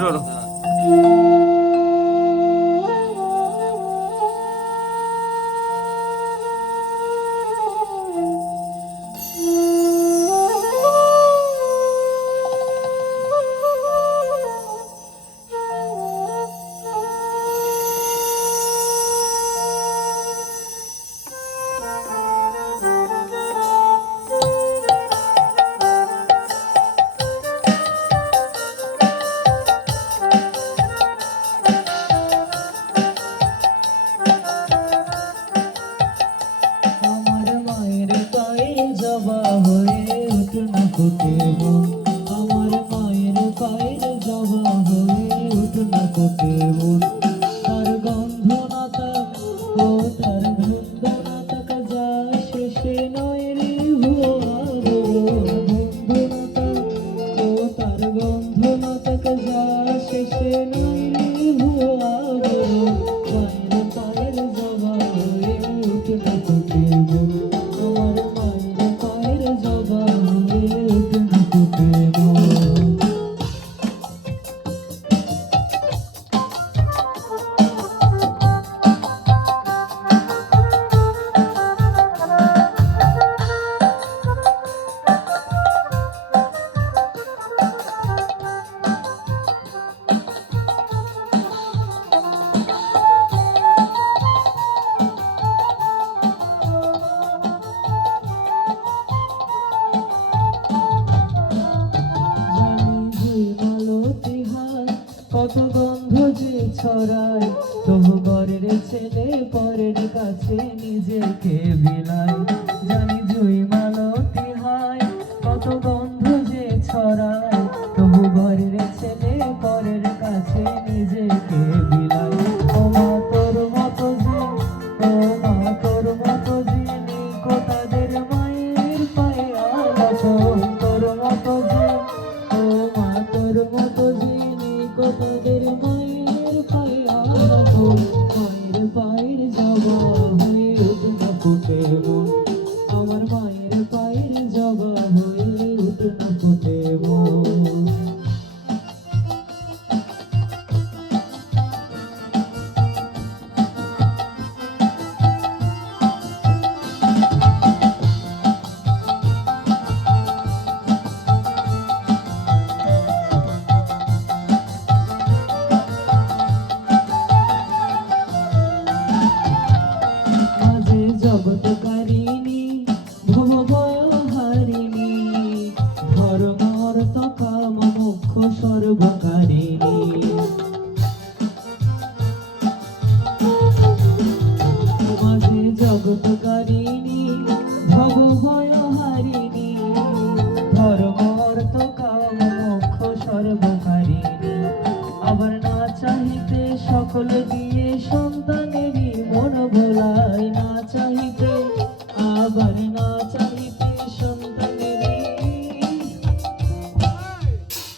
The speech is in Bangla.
আমার মায়ের পায়ের জবা হয়ে উঠনা কোটে মন তার গন্ধ না তাক ও তার গন্ধ না তাক যা শেষে নয় রে বন্ধু না তাক ও তার গন্ধ না তাক যা শেষে নয় রে মায়ের পায়ের জবা হয়ে উঠনা কোটে মন আমার মায়ের পায়ের জবা হয়ে উঠনা কোটে মন। কত গন্ধ যে ছড়ায় তবু ঘরের ছেলে পরের কাছে নিজেকে বিলায় জানি জুই মালতি হায় কত গন্ধ যে ছড়ায় তবু ঘরের ছেলে পরের কাছে নিজেকে বিলায় ও মা তোর মতো যে ও মা তোর মতো যিনি কোথাদের মায়ের পায়ে আলাপন তোর মতো যে ও মা তোর মতো যিনি কোথাদের মায়ের পায়ে আলাপন মায়ের পায়ের জবা হয়ে উঠনা ফুটে মন আমার মায়ের পায়ের জবা হয়ে উঠনা ফুটে মন। জগৎকারিণী ভবভয়হারিণী ধর্ম অর্থ কাম মোক্ষ সর্বকারিণী মাঝে জগৎকারিণী ভবভয়হারিণী ধর্ম অর্থ কাম মোক্ষ সর্বকারিণী আবার না চাহিতে সকল দিয়ে